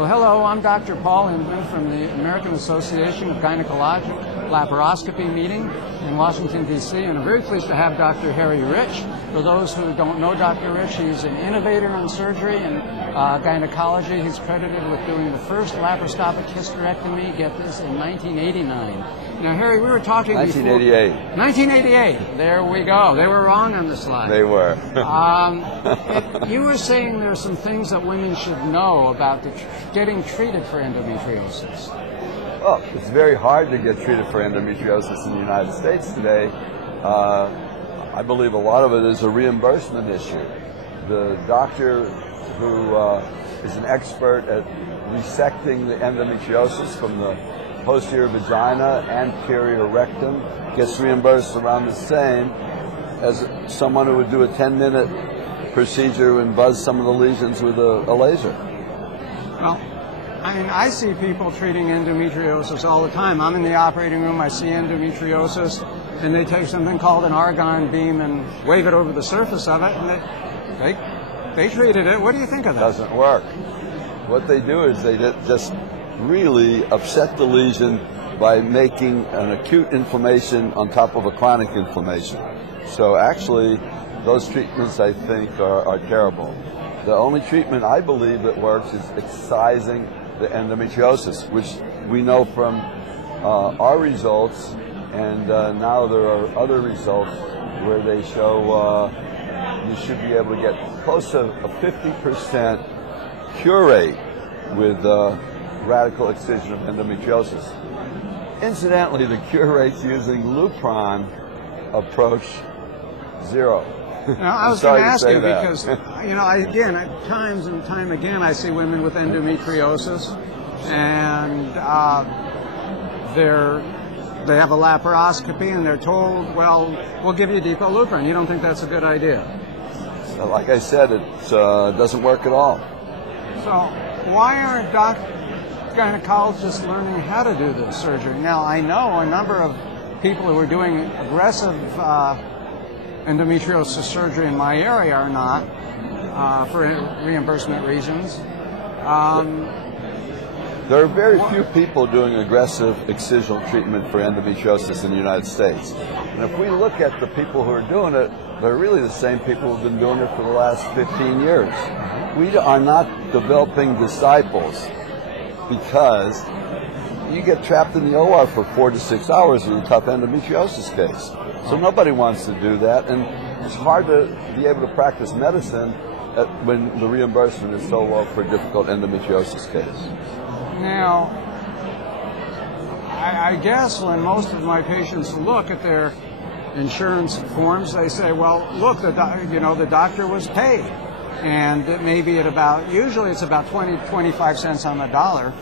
Well, hello, I'm Dr. Paul Indman from the American Association of Gynecologic Laparoscopy meeting in Washington, D.C., and I'm very pleased to have Dr. Harry Reich. For those who don't know Dr. Reich, he's an innovator in surgery and gynecology. He's credited with doing the first laparoscopic hysterectomy, get this, in 1989. Now, Harry, we were talking 1988. before... 1988. There we go. They were wrong on the slide. They were. You were saying there are some things that women should know about getting treated for endometriosis. Well, it's very hard to get treated for endometriosis in the United States today. I believe a lot of it is a reimbursement issue. The doctor who is an expert at resecting the endometriosis from the posterior vagina, anterior rectum, gets reimbursed around the same as someone who would do a 10-minute procedure and buzz some of the lesions with a laser. Well, I mean, I see people treating endometriosis all the time. I'm in the operating room, I see endometriosis, and they take something called an argon beam and wave it over the surface of it, and they treated it. What do you think of that? Doesn't work. What they do is they just really upset the lesion by making an acute inflammation on top of a chronic inflammation. So actually, those treatments, I think, are terrible. The only treatment I believe that works is excising the endometriosis, which we know from our results, and now there are other results where they show you should be able to get close to a 50% cure rate with radical excision of endometriosis. Incidentally, the cure rates using Lupron approach 0. Now, I was going to ask you because, you know, again, at times and time again, I see women with endometriosis, and they have a laparoscopy, and they're told, well, we'll give you Lupron. You don't think that's a good idea? Like I said, it doesn't work at all. So why aren't gynecologists learning how to do this surgery? Now, I know a number of people who are doing aggressive endometriosis surgery in my area are not, for reimbursement reasons. There are very few people doing aggressive excisional treatment for endometriosis in the United States. And if we look at the people who are doing it, they're really the same people who've been doing it for the last 15 years. We are not developing disciples because you get trapped in the OR for 4 to 6 hours with a tough endometriosis case. So nobody wants to do that, and it's hard to be able to practice medicine when the reimbursement is so low for a difficult endometriosis case. Now, I guess when most of my patients look at their insurance forms, they say, well, look, the doctor was paid. And it may be usually it's about 25 cents on the dollar,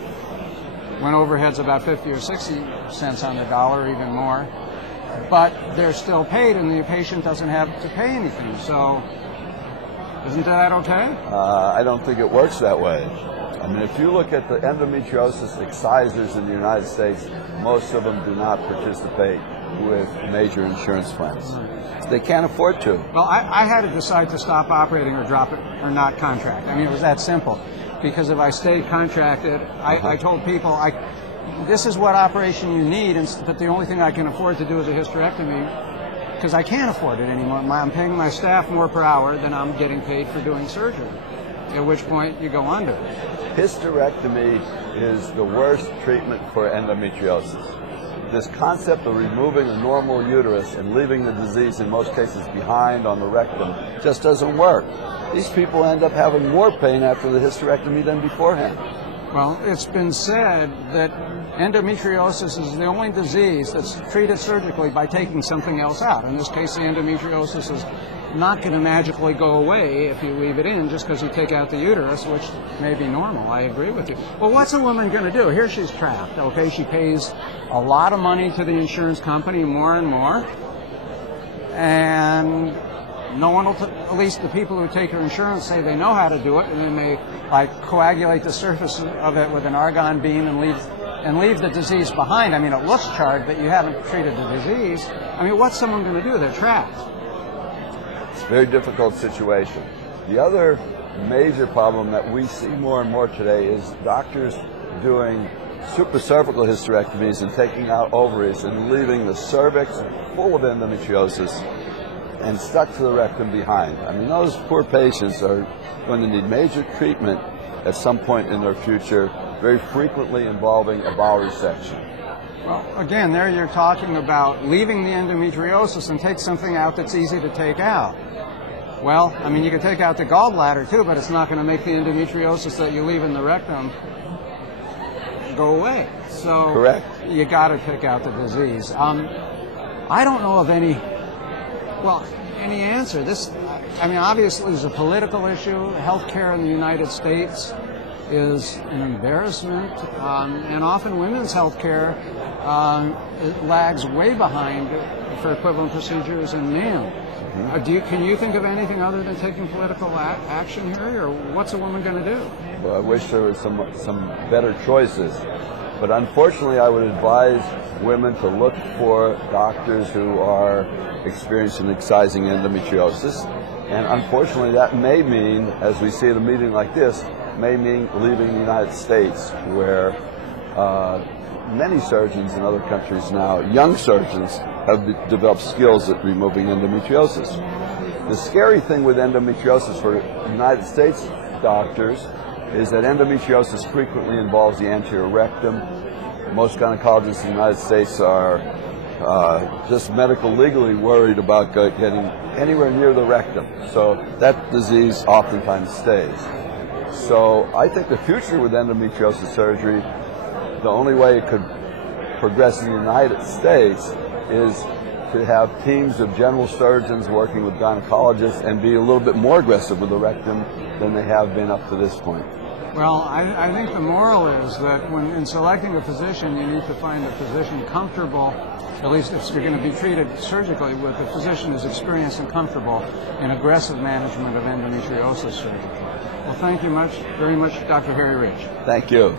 when overhead's about 50 or 60 cents on the dollar, even more. But they're still paid, and the patient doesn't have to pay anything. So isn't that okay? I don't think it works that way. I mean, if you look at the endometriosis excisers in the United States, most of them do not participate with major insurance plans. They can't afford to. Well, I had to decide to stop operating or drop it or not contract. I mean, it was that simple. Because if I stayed contracted, I told people, this is what operation you need, but the only thing I can afford to do is a hysterectomy, because I can't afford it anymore. I'm paying my staff more per hour than I'm getting paid for doing surgery, at which point you go under. Hysterectomy is the worst treatment for endometriosis. This concept of removing a normal uterus and leaving the disease in most cases behind on the rectum just doesn't work. These people end up having more pain after the hysterectomy than beforehand. Well, it's been said that endometriosis is the only disease that's treated surgically by taking something else out. In this case, the endometriosis is not going to magically go away if you leave it in just because you take out the uterus, which may be normal. I agree with you. Well, what's a woman going to do? Here she's trapped, okay? She pays a lot of money to the insurance company, more and more, and no one will, at least the people who take her insurance say they know how to do it, and then they coagulate the surface of it with an argon beam and leave the disease behind. I mean, it looks charred, but you haven't treated the disease. I mean, what's someone going to do? They're trapped. It's a very difficult situation. The other major problem that we see more and more today is doctors doing supracervical hysterectomies and taking out ovaries and leaving the cervix full of endometriosis and stuck to the rectum behind. I mean, those poor patients are going to need major treatment at some point in their future, very frequently involving a bowel resection. Well, again, there you're talking about leaving the endometriosis and take something out that's easy to take out. Well, I mean, you can take out the gallbladder too, but it's not going to make the endometriosis that you leave in the rectum go away. So correct. You got to take out the disease. I don't know of any answer. This, I mean, obviously is a political issue. Healthcare in the United States is an embarrassment, and often women's healthcare lags way behind for equivalent procedures in men. Can you think of anything other than taking political action here, or what's a woman going to do? Well, I wish there were some better choices, but unfortunately I would advise women to look for doctors who are experienced in excising endometriosis, and unfortunately that may mean, as we see at a meeting like this, may mean leaving the United States, where many surgeons in other countries now, young surgeons, have developed skills at removing endometriosis. The scary thing with endometriosis for United States doctors is that endometriosis frequently involves the anterior rectum. Most gynecologists in the United States are just medical legally worried about getting anywhere near the rectum. So that disease oftentimes stays. So I think the future with endometriosis surgery, the only way it could progress in the United States is to have teams of general surgeons working with gynecologists and be a little bit more aggressive with the rectum than they have been up to this point. Well, I think the moral is that when in selecting a physician, you need to find a physician comfortable, at least if you're going to be treated surgically, with a physician who's experienced and comfortable in aggressive management of endometriosis surgery. Well, thank you very much, Dr. Harry Reich. Thank you.